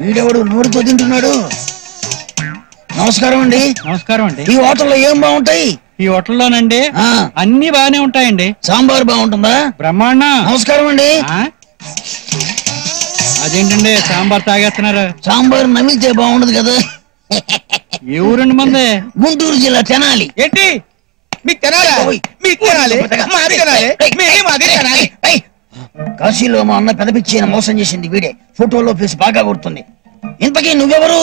వీడెవడు నోరుతో తింటున్నాడు? నమస్కారం అండి. నమస్కారం అండి. ఈ హోటల్లో ఏం బాగుంటాయి? ఈ హోటల్లోనండి అన్ని బాగానే ఉంటాయండి. సాంబార్ బాగుంటుందా? బ్రహ్మాండ. నమస్కారం అండి. అదేంటండి సాంబార్ తాగేస్తున్నారు? సాంబార్ నమిలితే బాగుండదు కదా. ఏ ఊరండి మంది? గుంటూరు జిల్లా తెనాలి. ఏంటి మీకు తెనాలి? మీకు తెనాలి? మాది తెనాలి. మాది తెనాలి. కాశీలో మా అన్న పెదపిచ్చిన మోసం చేసింది వీడే. ఫోటోలో ఫేస్ బాగా గుర్తుంది. ఇంతకీ నువ్వెవరు?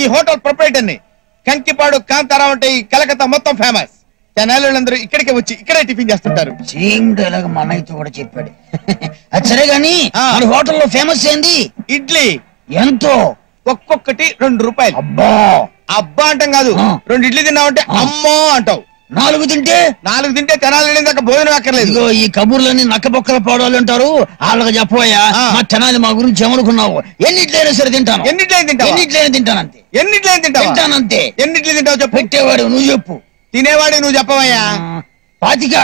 ఈ హోటల్ ప్రొపరేటర్ని. కంకిపాడు కాంతారావు అంటే ఈ కలకత్తా మొత్తం ఫేమస్. తెనాలందరూ ఇక్కడికే వచ్చి ఇక్కడే టిఫిన్ చేస్తుంటారు. సేమ్ డైలాగ్ మా అన్నయ్యతో కూడా చెప్పాడు. అది సరే గాని మన హోటల్లో ఫేమస్ ఏంది? ఇడ్లీ. ఎంతో? ఒక్కొక్కటి 2 రూపాయలు. అబ్బా అబ్బా అంటాం కాదు, 2 ఇడ్లీ తిన్నావంటే అమ్మో అంటావు. 4 తింటే తెనాలి దాకా భోజనం అక్కర్లేదు. ఈ కబుర్లన్నీ నక్కబొక్కల పాడాలు అంటారు. వాళ్ళకి చెప్పబోయా మా తెనాలి మా గురించి ఏమనుకున్నావు? ఎన్నిట్లైనా సరే తింటాను. ఎన్నిట్లయినా తింటానంతే. తింటానంతే. ఎన్నిట్లీ తింటావు చెప్పు. పెట్టేవాడు నువ్వు చెప్పు. తినేవాడే నువ్వు చెప్పవయ్యా. 25.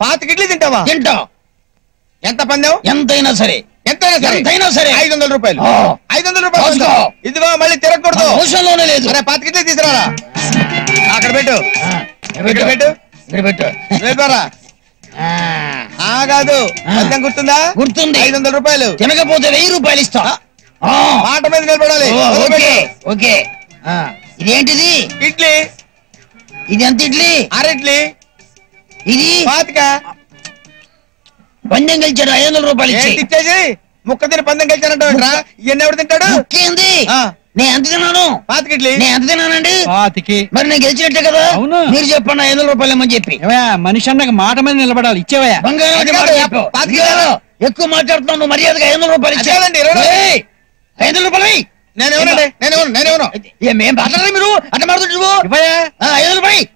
25 ఇడ్లీ తింటావా? తింటా. ఎంత పందెం? ఎంతైనా సరే. 500 రూపాయలు. 500 రూపాయలు. ఇదిగో మళ్ళీ తిరగకూడదు. అవసరంలోనే లేదు. 25 ఇడ్లీ తీసుకురారా. అక్కడ పెట్టు. వెళ్ళిపోరా. కాదు పందెం గుర్తుందా? గుర్తుంది. 500 రూపాయలు. తినకపోతే 1000 రూపాయలు ఇస్తా. మాట మీద నిలబడాలి. ఓకే. ఇదేంటిది? ఇడ్లీ. ఇది ఎంత ఇడ్లీ? 6 ఇడ్లీ. ఇది 25. పందెం గెలిచాడు. 500 రూపాయలు ఇచ్చేసి ముక్క తిని పందెం గెలిచానంట. ఇవన్నీ ఎవరు తింటాడు? ముక్కేంది? నేను ఎంత తిన్నాను? 25 ఇడ్లీ. నేను ఎంత తిన్నానండి? 25. మరి నేను గెలిచినట్టే కదా. అవును. మీరు చెప్పండి 500 రూపాయలు ఏమని చెప్పి. మనిషి అన్నకు మాట మీద నిలబడాలి. ఇచ్చేవయ్యా. ఎక్కువ మాట్లాడుతున్నాను. మర్యాదగా 500 రూపాయలు ఇచ్చేయాలండి. 500 రూపాయలు. నేనేమన్నా మేం మాట్లాడాలి. మీరు అట్లా మాట్లాడుతు 500 రూపాయలు.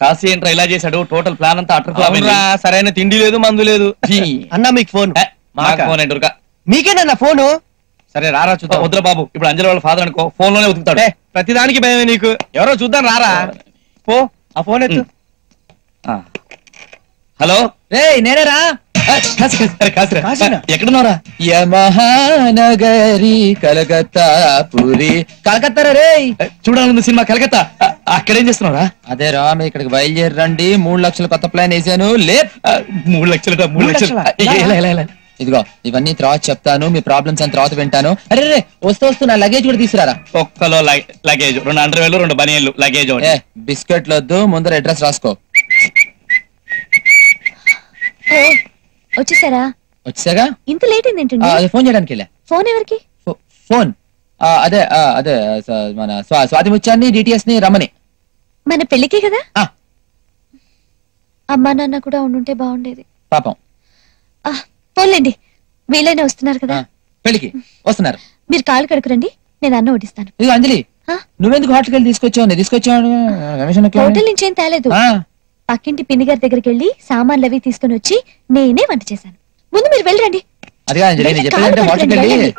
కాశీ ఏంట్రా ఇలా చేశాడు? టోటల్ ప్లాన్ అంతా అటర్ ఫ్లాప్. సరైన తిండి లేదు, మందు లేదు. అన్నా మీకు ఫోన్. మాకు ఫోన్ ఏంటి? మీకేనన్నా ఫోను? సరే రారా చూద్దాం. వద్దురా బాబు, ఇప్పుడు అంజలి వాళ్ళ ఫాదర్ అనుకో, ఫోన్ లోనే ఉతుకుతాడు. ప్రతిదానికి భయమే నీకు. ఎవరో చూద్దాం రారా. పో ఆ ఫోన్ ఎత్తు. హలో నేనేరా. ఎక్కడున్నారా? యమహానగరి కలకత్తా పురి. కలకత్తా రే. చూడాలనుంది సినిమా కలకత్తా. అక్కడేం చేస్తున్నారా? అదే రా, మీ ఇక్కడికి బయలుదేరి రండి. 3 లక్షలు కొత్త ప్లాన్ వేసాను. 3 లక్షలు 3 లక్షలు. ఇదిగో ఇవన్నీ తర్వాత చెప్తాను. మీ ప్రాబ్లమ్స్ అని తర్వాత వింటాను. అరే రే, వస్తూ నా లగేజ్ కూడా తీసుకురారా. ఒక్కలో లగేజ్, 2 అండర్వేర్లు 2 బనియన్లు లగేజ్. బిస్కెట్లు వద్దు, ముందర అడ్రస్ రాసుకో. వచ్చేసారా? వచ్చాగా. ఇంత లేట్ ఏంటండి? అదే ఫోన్ చేయడానికి వెళ్ళా. ఫోన్ ఎవరికి? ఫోన్ అదే మన స్వాతి ముత్యాన్ని డిటిఎస్ ని రమ్మని. మన పెళ్లికే కదా. అమ్మా నాన్న కూడా ఉండుంటే బాగుండేది. పాపం. పోన్లేండి, వీళ్ళైనా వస్తున్నారు కదా. పెళ్లికి వస్తున్నారు. మీరు కాళ్ళు కడుకురండి, నేను అన్నం వడ్డిస్తాను. ఇది అంజలి, నువ్వెందుకు హోటల్కి వెళ్ళి తీసుకొచ్చావు? హోటల్ నుంచి ఏం తేలేదు. పక్కింటి పిన్ని గారి దగ్గరికి వెళ్ళి సామాన్లు అవి తీసుకుని వచ్చి నేనే వంట చేశాను. ముందు మీరు వెళ్ళండి. అదిగా అంజలి, నేను చెప్పేదంటే హోటల్కి వెళ్ళి.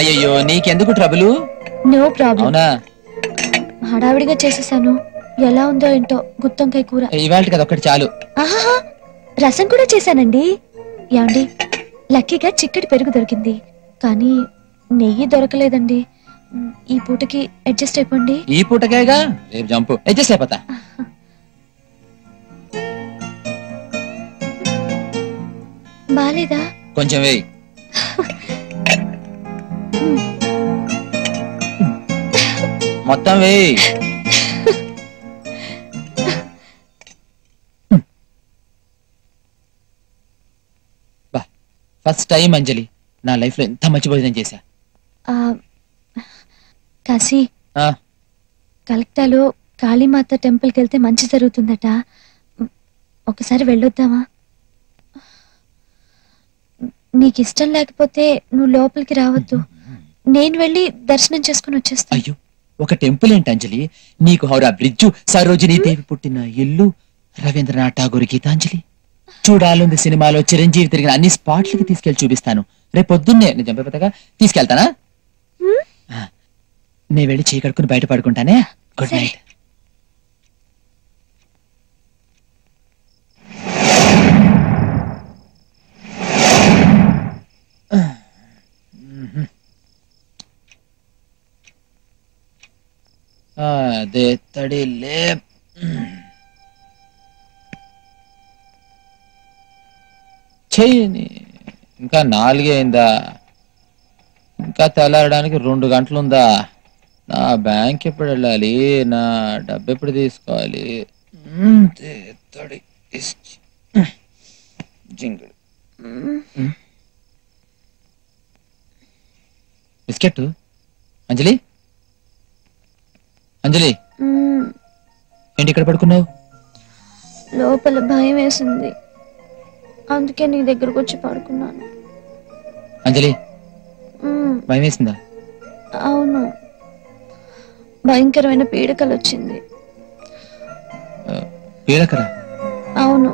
అయ్యయ్యో, నీకెందుకు ట్రబుల్? No problem. అవునా? హడావిడిగా చేసేసాను. ఎలా ఉందో ఏంటో గుత్తొంకాయ కూర. ఇవాళ కదా ఒక్కటి చాలు. ఆహా, రసం కూడా చేశానండి. ఏమండి, లక్కీగా చిక్కటి పెరుగు దొరికింది, కానీ నెయ్యి దొరకలేదండి. ఈ పూటకి అడ్జస్ట్ అయిపోండి. ఈ పూటకేగా, రేపు జంపు అడ్జస్ట్ అయిపోతా. బాలేదా? కొంచెం వేయి. మొత్తం వేయి. ఫస్ట్ టైం అంజలి, నా లైఫ్ లో ఎంత మంచి భోజనం చేశా. కాశీ, కలెక్టాలో కాళీమాత టెంపుల్కి వెళ్తే మంచి జరుగుతుందట. ఒకసారి వెళ్ళొద్దామా? నీకు ఇష్టం లేకపోతే నువ్వు లోపలికి రావద్దు. నేను వెళ్ళి దర్శనం చేసుకుని వచ్చేస్తా. అయ్యో, ఒక టెంపుల్ ఏంటి అంజలి? నీకు హౌరా బ్రిడ్జు, సరోజినీ దేవి పుట్టిన ఇల్లు, రవీంద్రనాథ్ ఠాగూర్ గీతాంజలి, చూడాలుంది సినిమాలో చిరంజీవి తిరిగిన అన్ని స్పాట్లకి తీసుకెళ్లి చూపిస్తాను. రేపు పొద్దున్నే నేను చంపేపోతాగా తీసుకెళ్తానా? నేను వెళ్ళి చేయి కడుక్కుని బయట పడుకుంటానే. Good night. దేత్తడి లే. చెయ్యని ఇంకా 4 అయిందా? ఇంకా తెల్లారడానికి 2 గంటలుందా? నా బ్యాంక్ ఎప్పుడు వెళ్ళాలి? నా డబ్బు ఎప్పుడు తీసుకోవాలి? బిస్కెట్. అంజలి, అంజలి, ఏంటి ఇక్కడ పడుకున్నావు? లోపల భయం వేసింది, అందుకే నీ దగ్గరకు వచ్చి పడుకున్నాను. అంజలి, భయం వేసిందా? అవును, భయంకరమైన పీడకలు వచ్చింది. పీడకరా? అవును,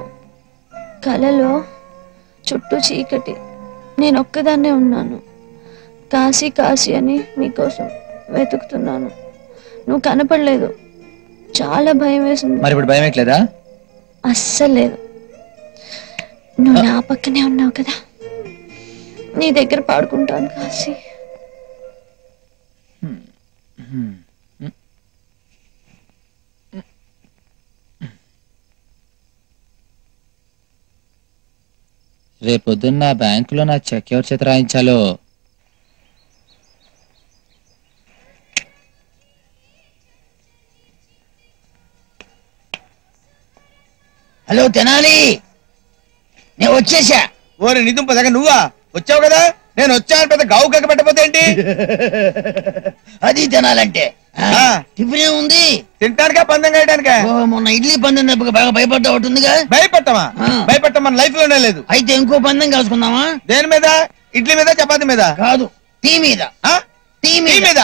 కలలో చుట్టూ చీకటి, నేను ఒక్కదాన్నే ఉన్నాను. కాశీ కాశీ అని నీకోసం వెతుకుతున్నాను, నువ్వు కనపడలేదు. చాలా భయం వేసింది. మరి ఇప్పుడు భయం ఎట్లేదా? అస్సలు లేదు. నువ్వు నా పక్కనే ఉన్నావు కదా, నీ దగ్గర పాడుకుంటాను కాశీ. రేపొద్దున్న బ్యాంకులో నా చెక్ ఎవరి చేత రాయించాలో. హలో తెనాలి, నేను వచ్చేసా. ఓరే నిదుంప దగ్గర నువ్వా వచ్చావు కదా? నేను వచ్చాను పెద్ద గావు కక్క పెట్టకపోతే ఏంటి? అది తినాలంటే టిఫిన్ ఉంది, తింటానికా పందెం కాయడానికా? మొన్న ఇడ్లీ పందెం దెబ్బకి బాగా భయపడ్డా ఉంటుందిగా. భయపడతామా? భయపడటం మన లైఫ్ లోనే లేదు. అయితే ఇంకో పందెం కాసుకుందామా? దేని మీద? ఇడ్లీ మీద చపాతి మీద? కాదు, టీ మీద. టీ మీద?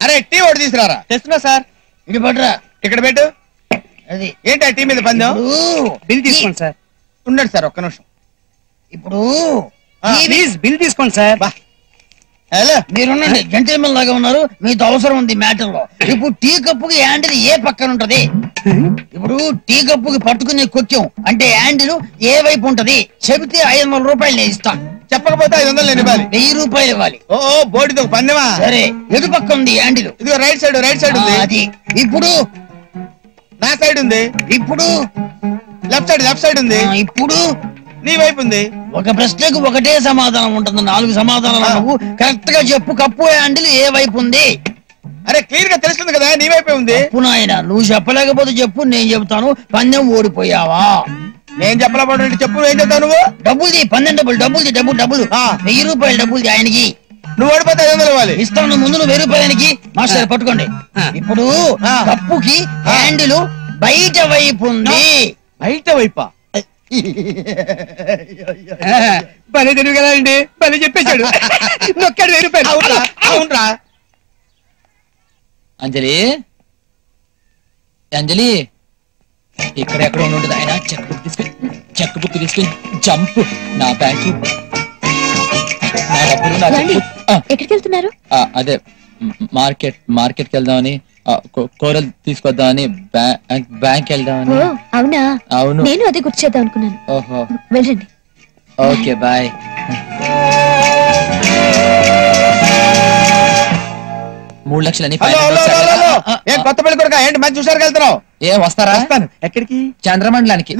అరే టీ ఒకటి తీసుకురారా. తెస్తున్నా సార్. ఇటు పడరా, ఇక్కడ పెట్టు. అది ఏంటా టీ మీద పందెం? బిల్ తీసుకోండి సార్. ఉన్నాడు సార్, ఒక్క నిమిషం. ఇప్పుడు ప్లీజ్ బిల్ తీసుకోండి సార్. హలో, మీరున్నండి, జెంటిల్మెన్ లాగా ఉన్నారు, మీతో అవసరం ఉంది మ్యాటర్ లో. ఇప్పుడు టీ కప్పుకి హ్యాండిల్ ఏ పక్కన ఉంటది? ఇప్పుడు టీ కప్పుకి పట్టుకునే కొక్యం అంటే హ్యాండిల్ ఏ వైపు ఉంటది? చెబితే 500 రూపాయలు నేను ఇస్తాను. చెప్పకపోతే 500 నేను ఇవ్వాలి. 1000 రూపాయలు ఇవ్వాలి. ఓ బోడితో పందెమా? సరే, ఎటు పక్క ఉంది హ్యాండిల్? ఇదిగో రైట్ సైడ్ ఉంది. అది ఇప్పుడు నా సైడ్ ఉంది. ఇప్పుడు లెఫ్ట్ సైడ్ ఉంది. ఇప్పుడు నీ వైపు ఉంది. ఒక ప్రశ్నకు ఒకటే సమాధానం ఉంటుంది, 4 సమాధానాలు నువ్వు కరెక్ట్ గా చెప్పు. కప్పు హ్యాండిల్ ఏ వైపు ఉంది? అరే క్లియర్ గా తెలుస్తుంది కదా, నీ వైపే ఉంది. నాయన, నువ్వు చెప్పలేకపోతే చెప్పు, నేను చెప్తాను. పందెం ఓడిపోయావా? నేను చెప్పలేకపోతే చెప్పు, ఏం చెప్తావు నువ్వు? డబ్బులు పందెం డబ్బులు 1000 రూపాయలు డబ్బులు ఆయనకి. నువ్వు ఓడిపోతే 500 ఇవ్వాలి. ఇస్తాను. ముందు నువ్వు 1000 రూపాయలకి. మాస్టర్ పట్టుకోండి. ఇప్పుడు కప్పుకి హ్యాండిల్ బయట వైపు ఉంది. బయట వైపా? భలే తెలివి కదా అండి, భలే చెప్పేశాడు. నొక్కాడు 1000 రూపాయలు. అవునరా? అంజలి, అంజలి, ఇక్కడెక్కడ ఉంటుంది ఆయన? చెక్ బుక్ తీసుకుని జంప్. నా బ్యాంకు, నా డబ్బులు, నా ఎక్కడికి వెళ్తున్నారు? అదే మార్కెట్కి వెళ్దామని, కూరలు తీసుకొద్దామని, బ్యాంక్ వెళ్దామని. అవునా? అవును, నేను అదే గుర్తు చేద్దాం అనుకున్నాను. ఓహో, వెళ్ళండి. Okay, bye. $3 లక్షలని ఏం కొత్త పెళ్లి కొడుక? ఏంటి మంచి చూసారు వెళ్తున్నావు? ఏం వస్తారా? ఎక్కడికి? చంద్రమండలానికి.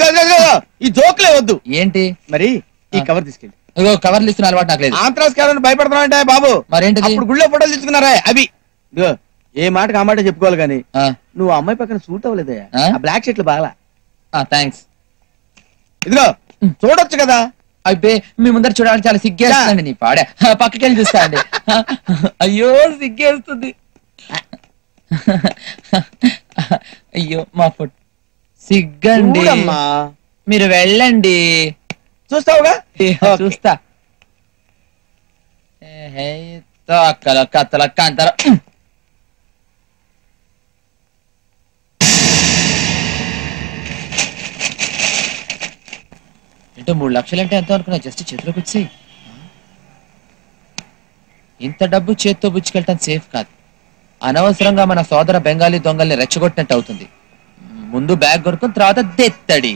ఈ జోక్లే వద్దు. ఏంటి మరి ఈ కవర్ తీసుకెళ్ళి. ఇగో కవర్లు ఇస్తున్న అలవాటు నాకు లేదు. ఆంధ్రాస్ కావాలని భయపడుతున్నావు అంటే బాబు. మరేంటిది? ఇప్పుడు గుళ్ళో ఫోటోలు తీసుకున్నారా అవి? ఏ మాటకి ఆ మాట చెప్పుకోవాలి కానీ నువ్వు అమ్మాయి పక్కన సూట్ అవ్వలేదయ్యా. ఆ బ్లాక్ షర్ట్లు బాగా. థ్యాంక్స్. ఇదిగో చూడొచ్చు కదా. అయితే మీ ముందర చూడాలని చాలా సిగ్గేస్తుంది. నీ పాడే పక్కకి వెళ్ళి చూస్తా అండి. అయ్యో సిగ్గేస్తుంది. అయ్యో మా ఫుడ్ సిగ్గండి. మీరు వెళ్ళండి. చూస్తావుగా? చూస్తా. అక్కల కత్తల కాంతార. అంటే 3 లక్షలు అంటే ఎంత అనుకున్నా? జస్ట్ చేతిలోకి వచ్చాయి. ఇంత డబ్బు చేత్తో బుచ్చుకెళ్ళటం సేఫ్ కాదు. అనవసరంగా మన సోదర బెంగాలీ దొంగల్ని రెచ్చగొట్టినట్టు అవుతుంది. ముందు బ్యాగ్ కొనుక్కుని తర్వాత దెత్తడి.